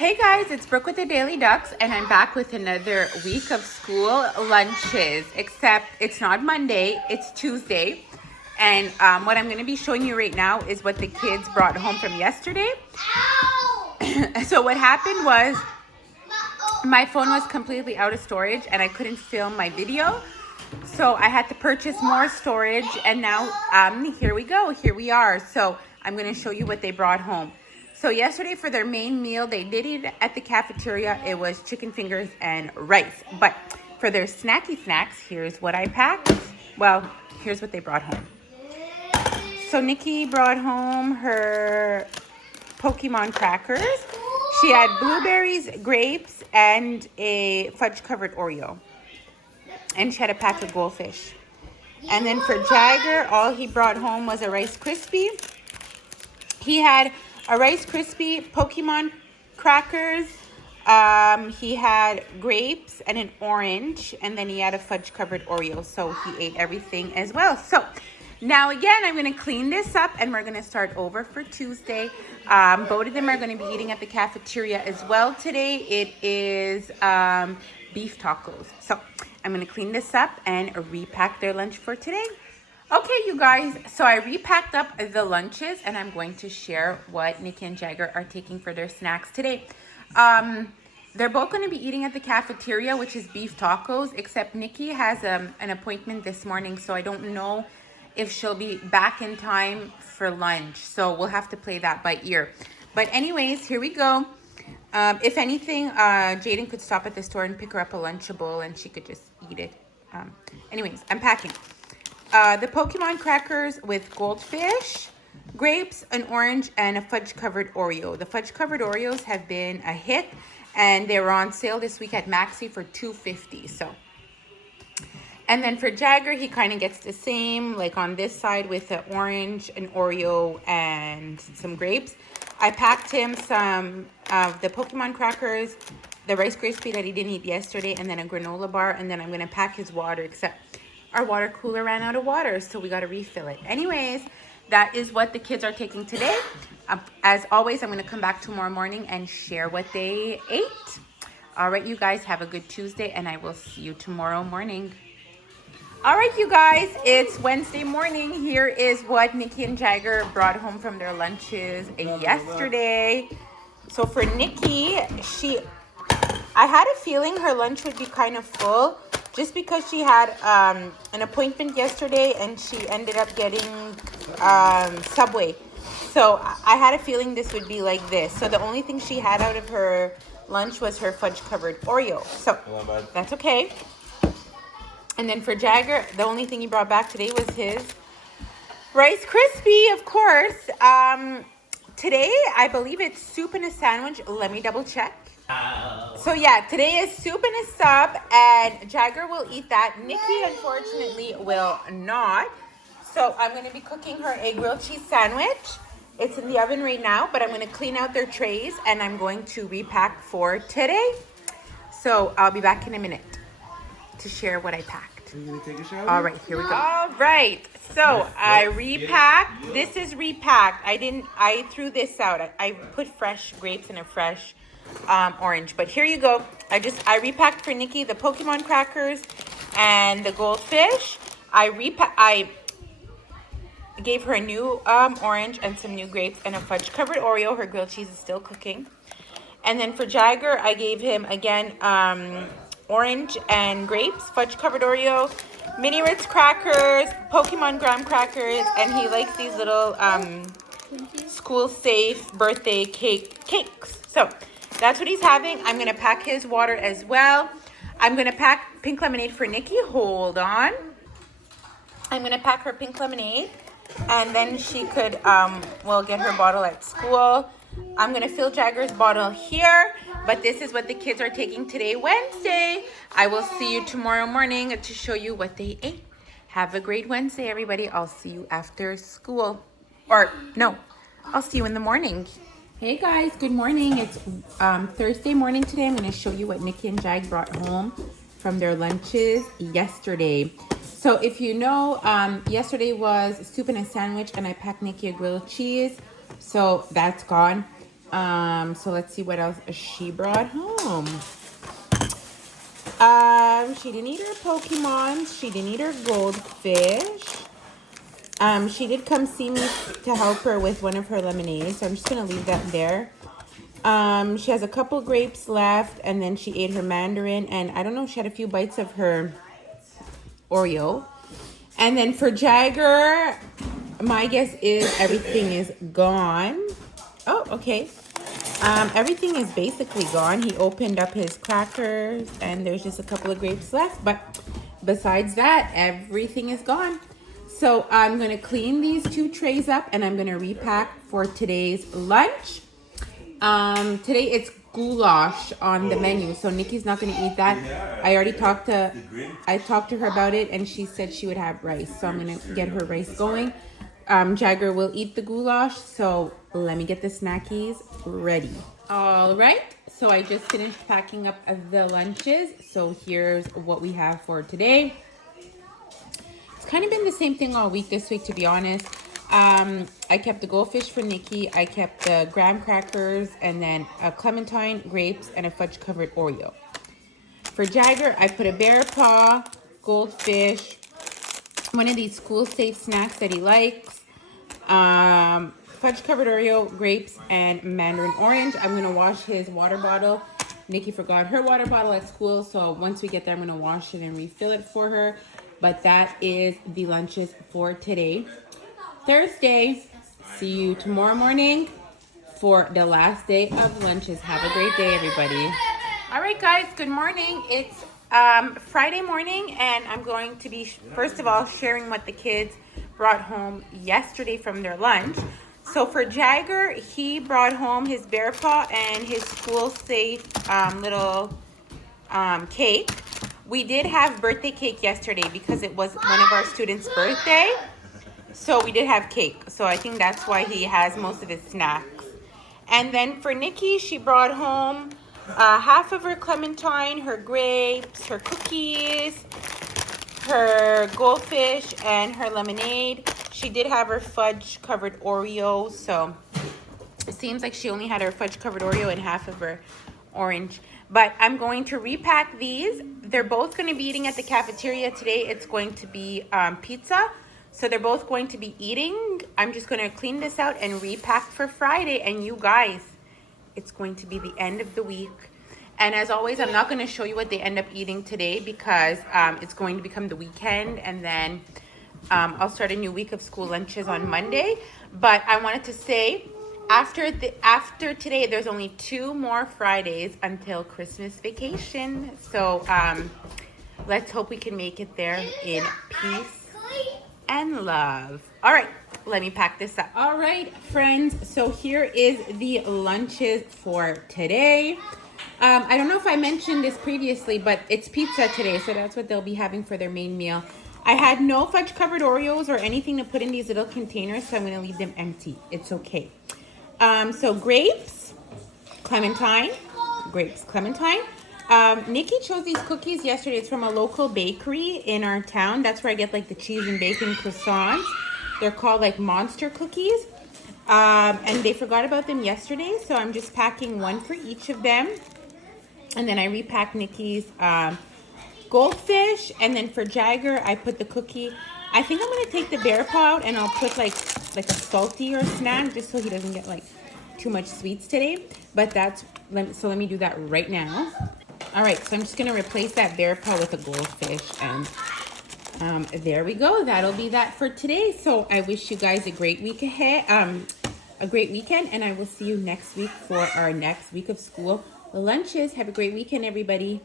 Hey guys, it's Brooke with the Daily Ducks, and I'm back with another week of school lunches, except it's not Monday, it's Tuesday. And what I'm going to be showing you right now is what the kids brought home from yesterday. So what happened was my phone was completely out of storage and I couldn't film my video. So I had to purchase more storage, and now here we go, here we are. So I'm going to show you what they brought home. So yesterday for their main meal, they did eat at the cafeteria. It was chicken fingers and rice. But for their snacky snacks, here's what I packed. Well, here's what they brought home. So Nikki brought home her Pokemon crackers. She had blueberries, grapes, and a fudge-covered Oreo. And she had a pack of goldfish. And then for Jagger, all he brought home was a Rice Krispie. He had a Rice Krispie, Pokemon crackers. He had grapes and an orange, and then he had a fudge-covered Oreo. So he ate everything as well. So now again, I'm going to clean this up, and we're going to start over for Tuesday. Both of them are going to be eating at the cafeteria as well today. It is beef tacos. So I'm going to clean this up and repack their lunch for today. Okay, you guys, so I repacked up the lunches, and I'm going to share what Nikki and Jagger are taking for their snacks today. They're both going to be eating at the cafeteria, which is beef tacos, except Nikki has an appointment this morning, so I don't know if she'll be back in time for lunch. So we'll have to play that by ear. But anyways, here we go. If anything, Jaden could stop at the store and pick her up a Lunchable, and she could just eat it. Anyways, I'm packing. The Pokemon crackers with goldfish, grapes, an orange, and a fudge-covered Oreo. The fudge-covered Oreos have been a hit, and they were on sale this week at Maxi for $2.50. So, and then for Jagger, he kind of gets the same, like on this side with the orange, an Oreo, and some grapes. I packed him some of the Pokemon crackers, the Rice Krispie that he didn't eat yesterday, and then a granola bar, and then I'm going to pack his water, except our water cooler ran out of water, so we got to refill it. Anyways, that is what the kids are taking today. As always, I'm going to come back tomorrow morning and share what they ate. All right, you guys, have a good Tuesday, and I will see you tomorrow morning. All right, you guys, it's Wednesday morning. Here is what Nikki and Jagger brought home from their lunches yesterday. So for Nikki, I had a feeling her lunch would be kind of full, just because she had an appointment yesterday and she ended up getting Subway. So I had a feeling this would be like this. So the only thing she had out of her lunch was her fudge-covered Oreo. So that's okay. And then for Jagger, the only thing he brought back today was his Rice Krispie, of course. Today, I believe it's soup and a sandwich. Let me double check. So yeah, today is soup and a sub, and Jagger will eat that. Nikki, unfortunately, will not. So I'm going to be cooking her a grilled cheese sandwich. It's in the oven right now, but I'm going to clean out their trays, and I'm going to repack for today. So I'll be back in a minute to share what I packed. Are you going to take a shower? All right, here we go. All right, so I repacked. This is repacked. I threw this out. I put fresh grapes in a fresh orange, but here you go. I repacked for Nikki the Pokemon crackers and the goldfish. I gave her a new orange and some new grapes and a fudge covered Oreo. Her grilled cheese is still cooking. And then for Jagger, I gave him again orange and grapes, fudge covered Oreo, mini Ritz crackers, Pokemon graham crackers, and he likes these little school safe birthday cakes. So that's what he's having. I'm going to pack his water as well. I'm going to pack pink lemonade for Nikki. Hold on. I'm going to pack her pink lemonade, and then she could, will get her bottle at school. I'm going to fill Jagger's bottle here, but this is what the kids are taking today, Wednesday. I will see you tomorrow morning to show you what they ate. Have a great Wednesday, everybody. I'll see you after school. Or, no, I'll see you in the morning. Hey guys, good morning. It's Thursday morning today. I'm going to show you what Nikki and Jag brought home from their lunches yesterday. So if you know, yesterday was soup and a sandwich, and I packed Nikki a grilled cheese. So that's gone. So let's see what else she brought home. She didn't eat her Pokemon. She didn't eat her goldfish. She did come see me to help her with one of her lemonades, so I'm just gonna leave that there. She has a couple grapes left, and then she ate her mandarin, and I don't know, she had a few bites of her Oreo. And then for Jagger, my guess is everything is gone. Oh, okay. Everything is basically gone. He opened up his crackers, and there's just a couple of grapes left, but besides that, everything is gone. So I'm going to clean these 2 trays up, and I'm going to repack for today's lunch. Today it's goulash on the menu, so Nikki's not going to eat that. I already talked to her about it, and she said she would have rice, so I'm going to get her rice going. Jagger will eat the goulash, so let me get the snackies ready. All right, so I just finished packing up the lunches, so here's what we have for today. It's kind of been the same thing all week this week, to be honest. I kept the goldfish for Nikki. I kept the graham crackers, and then a clementine, grapes, and a fudge-covered Oreo. For Jagger, I put a bear paw, goldfish, one of these school-safe snacks that he likes, fudge-covered Oreo, grapes, and mandarin orange. I'm going to wash his water bottle. Nikki forgot her water bottle at school, so once we get there, I'm going to wash it and refill it for her. But that is the lunches for today. Thursday. See you tomorrow morning for the last day of lunches. Have a great day, everybody. All right, guys. Good morning. It's Friday morning, and I'm going to be, first of all, sharing what the kids brought home yesterday from their lunch. So for Jagger, he brought home his bear paw and his school-safe little cake. We did have birthday cake yesterday because it was one of our students' birthday. So we did have cake. So I think that's why he has most of his snacks. And then for Nikki, she brought home half of her clementine, her grapes, her cookies, her goldfish, and her lemonade. She did have her fudge-covered Oreo. So it seems like she only had her fudge-covered Oreo and half of her orange. But I'm going to repack these. They're both going to be eating at the cafeteria today. It's going to be pizza. So they're both going to be eating. I'm just going to clean this out and repack for Friday. And you guys, it's going to be the end of the week. And as always, I'm not going to show you what they end up eating today because it's going to become the weekend. And then I'll start a new week of school lunches on Monday. But I wanted to say, after today, there's only 2 more Fridays until Christmas vacation. So let's hope we can make it there in peace and love. All right, let me pack this up. All right, friends, so here is the lunches for today. I don't know if I mentioned this previously, but it's pizza today, so that's what they'll be having for their main meal. I had no fudge-covered Oreos or anything to put in these little containers, so I'm going to leave them empty. It's okay. So grapes, clementine, Nikki chose these cookies yesterday. It's from a local bakery in our town. That's where I get like the cheese and bacon croissants. They're called like monster cookies. And they forgot about them yesterday, so I'm just packing 1 for each of them. And then I repacked Nikki's goldfish. And then for Jagger, I put the cookie. I think I'm going to take the bear paw out and I'll put like a saltier snack just so he doesn't get like too much sweets today. But so let me do that right now. All right, so I'm just going to replace that bear paw with a goldfish. And there we go. That'll be that for today. So I wish you guys a great week ahead, a great weekend. And I will see you next week for our next week of school lunches. Have a great weekend, everybody.